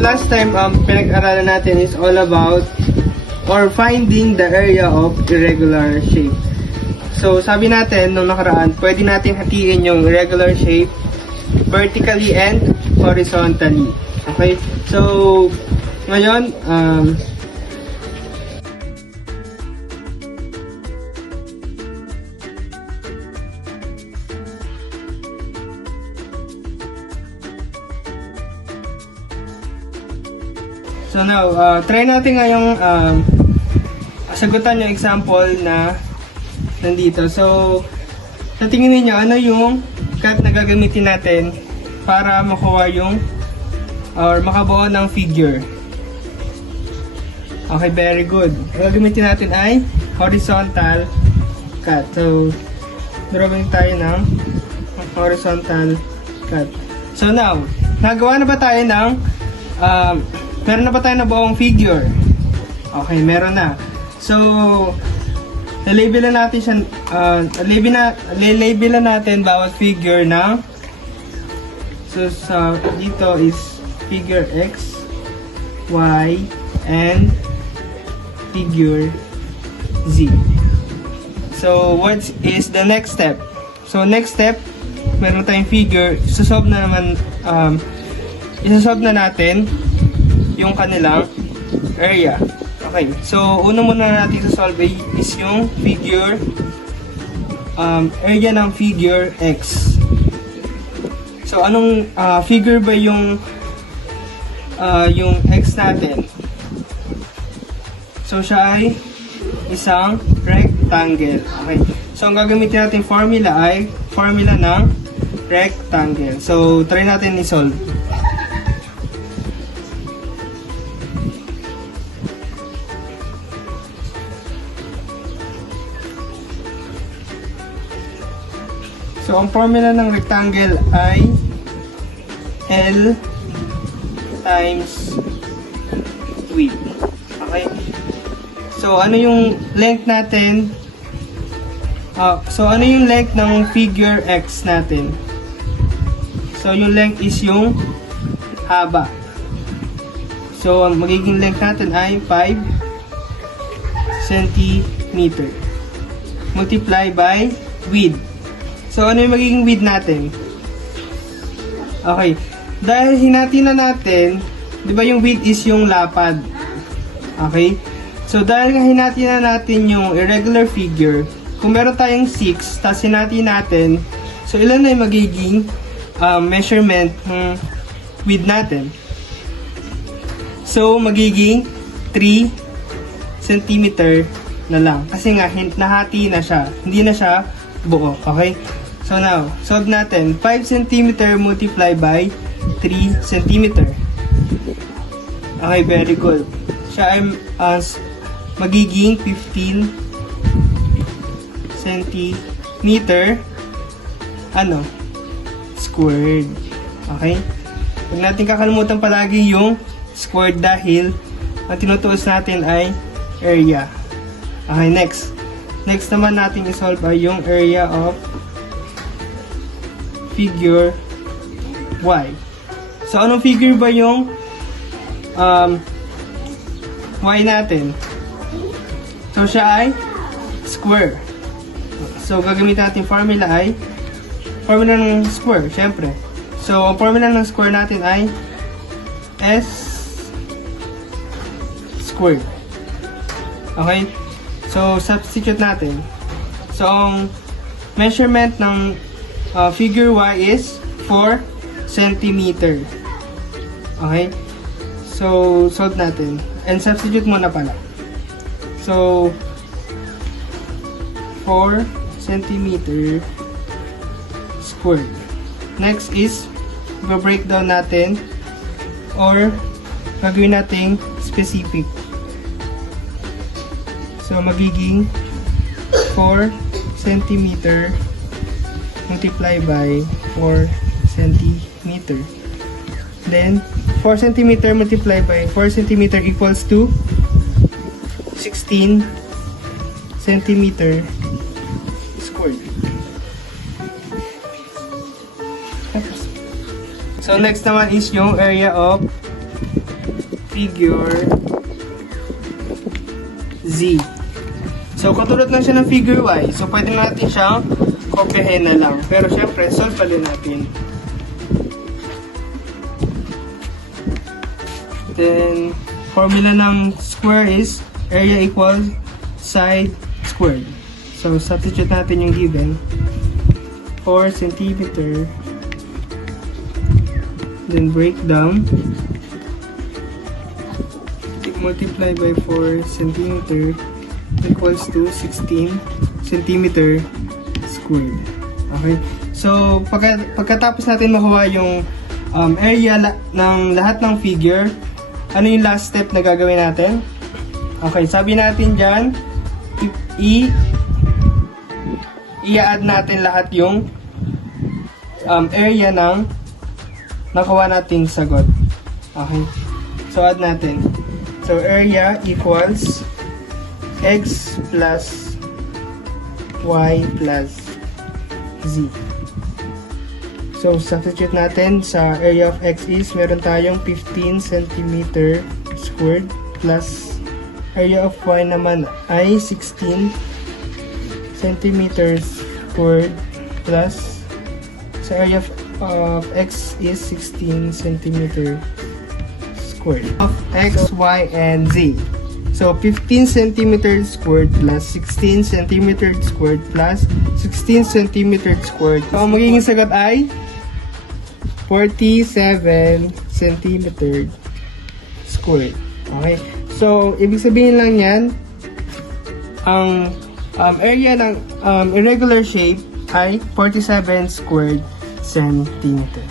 last time, pinag-aralan natin is all about or finding the area of irregular shape. So, sabi natin, nung nakaraan, pwede natin hatiin yung irregular shape vertically and horizontally. Okay? So, ngayon, so now, try natin ngayong sagutan yung example na nandito. So, sa tingin niyo ano yung cut na gagamitin natin para makuha yung or makabuo ng figure? Okay, very good. Ang gagamitin natin ay horizontal cut. So, drawing tayo ng horizontal cut. So now, nagawa na ba tayo ng meron na ba tayo na buong figure? Okay, meron na. So, lalabelan natin siya, lalabelan natin bawat figure ng, so, dito is figure X, Y, and figure Z. So, what is the next step? So, next step, meron tayong figure, isasolve na naman, isasolve na natin yung kanilang area. Okay, so una muna natin sa solve is yung figure, area ng figure X. So anong figure ba yung X natin? So siya ay isang rectangle. Okay, so ang gagamitin natin formula ay formula ng rectangle. So try natin i-solve. So, ang formula ng rectangle ay L times width. Okay? So, ano yung length natin? So, ano yung length ng figure X natin? So, yung length is yung haba. So, ang magiging length natin ay 5 cm multiply by width. So, ano yung magiging width natin? Okay. Dahil hinati na natin, di ba yung width is yung lapad? Okay? So, dahil nga hinati na natin yung irregular figure, kung meron tayong 6, tapos hinati natin, so ilan na yung magiging measurement ng width natin? So, magiging 3 cm na lang. Kasi nga, nahati na siya. Hindi na siya buo. Okay? So now, solve natin. 5 cm multiply by 3 cm. Okay, very good. Siya ay magiging 15 cm squared. Okay? Huwag natin kakalimutan palagi yung squared dahil ang tinutuos natin ay area. Okay, next. Next naman natin i-solve ay yung area of figure Y. So, anong figure ba yung Y natin? So, siya ay square. So, gagamitin natin formula ay formula ng square, syempre. So, ang formula ng square natin ay S squared. Okay? So, substitute natin. So, ang measurement ng figure Y is 4 cm. Okay? So, solve natin. And substitute muna pala. So, 4 cm squared. Next is, breakdown natin or gagawin nating specific. So, magiging 4 cm multiply by 4 cm. Then, 4 cm multiply by 4 cm equals to 16 cm squared. So, next naman is yung area of figure Z. So, katulad lang siya ng figure Y. So, pwede natin siyang kopyahin na lang. Pero, syempre, solve pa rin natin. Then, formula ng square is area equals side squared. So, substitute natin yung given. 4 centimeter. Then, break down. Multiply by 4 centimeter equals to 16 centimeter squared. Okay? So, pagkatapos natin makuha yung area ng lahat ng figure, ano yung last step na gagawin natin? Okay, sabi natin dyan, i-add natin lahat yung area ng nakuha nating sagot. Okay, so add natin. So, area equals x plus y plus z. So, substitute natin sa area of x is, meron tayong 15 cm squared plus area of y naman ay 16 cm squared plus sa area of x is 16 cm squared of x, y, and z. So, 15 cm squared plus 16 cm squared plus 16 cm squared. So, ang magiging sagot ay 47 cm squared. Okay? So, ibig sabihin lang yan, ang area ng irregular shape ay 47 squared centimeter.